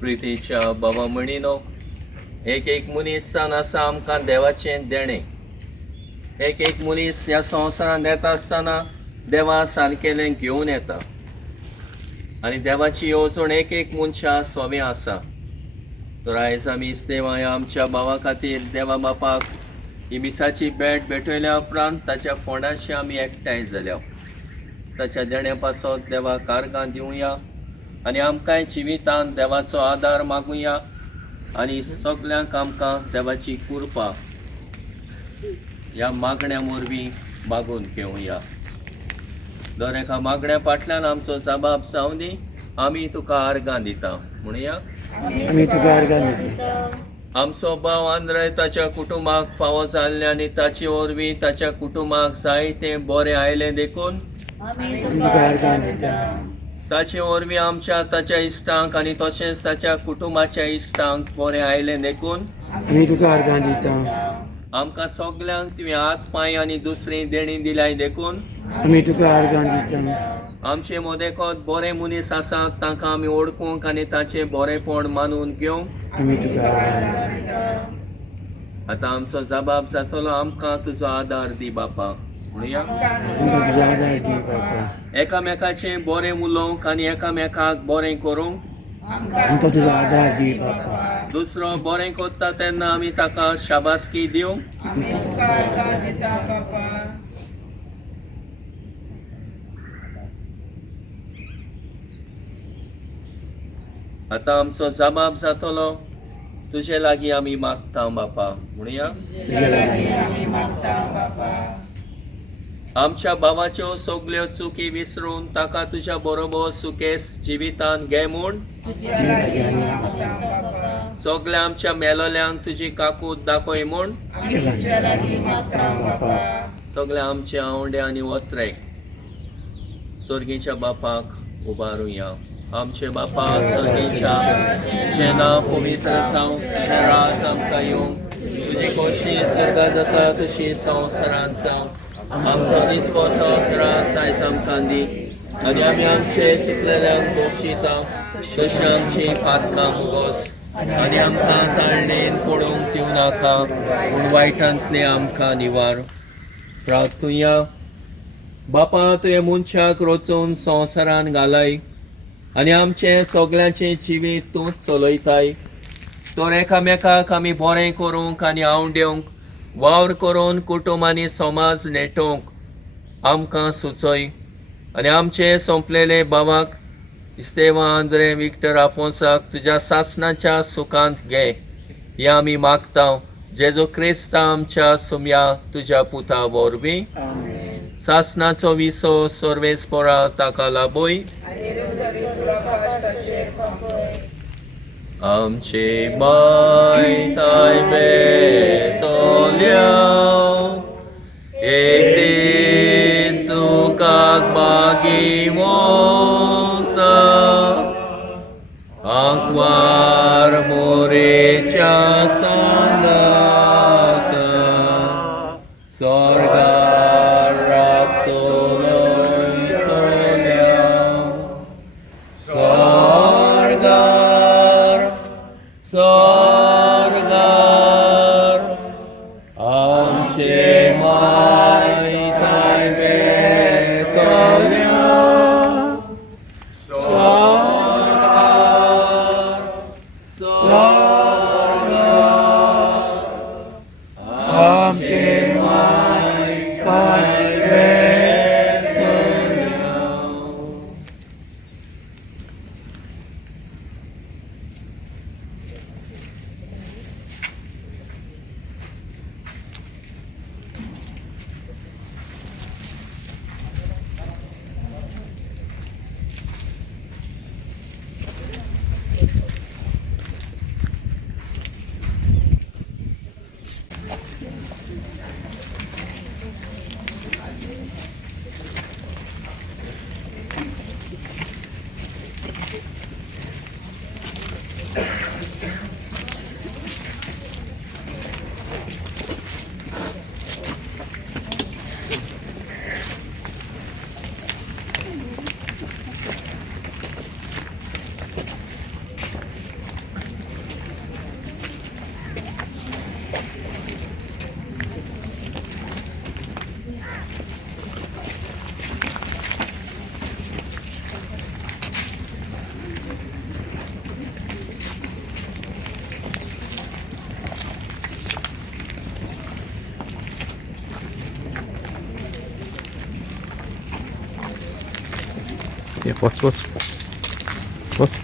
प्रितीच्या बाबा म्हणिनो एक मनीस आसा आमकां देवाचें देणें. एक मनीस ह्या संवसारांत येता आसतना देवा सारकेलें घेवन येता आनी देवाची येवजण एक मनशा सोबे आसा. तर आयज आमी इस्तेवा ह्या आमच्या भावा खातीर देवा बापाक ही मिसाची भेट भेटयल्या उपरांत ताच्या फोंडाशी आमी एकठांय जाल्या. ताच्या देण्या पासत देवा कारगां दिवया आनी आमकांय जिवितांत देवाचो आदार मागुया आनी सगल्यांक आमकां देवाची कृपा ह्या मागण्या वरवीं मागून घेवया. दर एका मागण्या फाटल्यान आमचो जबाब जावं दी. आमी तुका आर्गां दिता म्हणुया. आमी तुका आर्गां दिता. आमचो भाव आंद्रय ताच्या कुटुंबाक फावो जाल्ले आनी ताचे वरवीं ताच्या कुटुंबाक जायतें बरें आयलें देखून ताचे वरवीं आमच्या ताच्या इश्टांक आनी तशेंच ताच्या कुटुंबाच्या इश्टांक बरें आयलें देखून आमी तुका आर्गां दिता. आमकां सगल्यांक तुवें हात पांय आनी दुसरी देणी दिल्याय देखून आमी तुका आर्गां दिता. आमचे मोदेकोत बरे मनीस आसात तांकां आमी ओळखूंक आनी ताचें बरेपण मानून घेवंक आमी तुका आर्गां दिता. आतां आमचो जबाब जातलो आमकां तुजो आदार दी बापा म्हणुया. आमकां तुजो आदार दी बापा. एकामेकाचें बरें उलोवंक आनी एकामेकाक बरें करूंक आमकां तुजो आदार दी बापा. दुसरो बरें करता तेन्ना आमी ताका शाबासकी दिवंक आतां आमचो जबाब जातलो तुजे लागीं आमी मागता बापा म्हणुया. तुजे लागीं आमी आमच्या भावाच्यो सगल्यो चुकी विसरून ताका तुज्या बरोबर सुकेस जिवितांत घे म्हूण सगल्या आमच्या मेलोल्यांक तुजी काकूट दाखय म्हूण सगल्या आमच्या आवंडे आनी वत्रेक सर्गीच्या बापाक उबारुया. आमचे बापा सर्गीच्या जें नांव पवित्र जावं तें राज आमकां येवंक तुजी कशी स्वर्गांत जाता तशी संवसारांत जावं. आमचो दिसपतो त्रास आयज आमकां दी आनी आमी आमचे चिंतलेल्यांक दोशीता तशी आमची पातकां मुगोस आनी आमकां ताळणेन पडोवंक दिवं नाका पूण वायटांतले आमकां निवार. प्रार्थुया. बापा तुवें मनशाक रचून संवसारांत घालाय आनी आमचें सगल्यांचें जिवीत तूंच चलयताय. तर एकामेकाक आमी बरें करूंक आनी आवंडेवंक वावर करून कुटुंब आनी समाज नेटोवंक आमकां सुचय आनी आमचे सोंपलेले भावाक इस्तेवा आंद्रे विक्टर आफोन्साक तुज्या सासणाच्या सुखांत घे हें आमी मागता. जेजो क्रिस्त आमच्या सुम्या तुज्या पुता वरवीं सासणाचो विसो सर्वेस्परा ताका लाबय. आमचे माय तायबेतोल्या एक दीस सुखाक मागिवोता आंकवार मोरेच्या सांगात स्वर्गार राबचो स्वर्गार आमचे माय तायबेतोल्या स्वर्गार आमचे माय तायबेतोल्या. पोच पोच पोच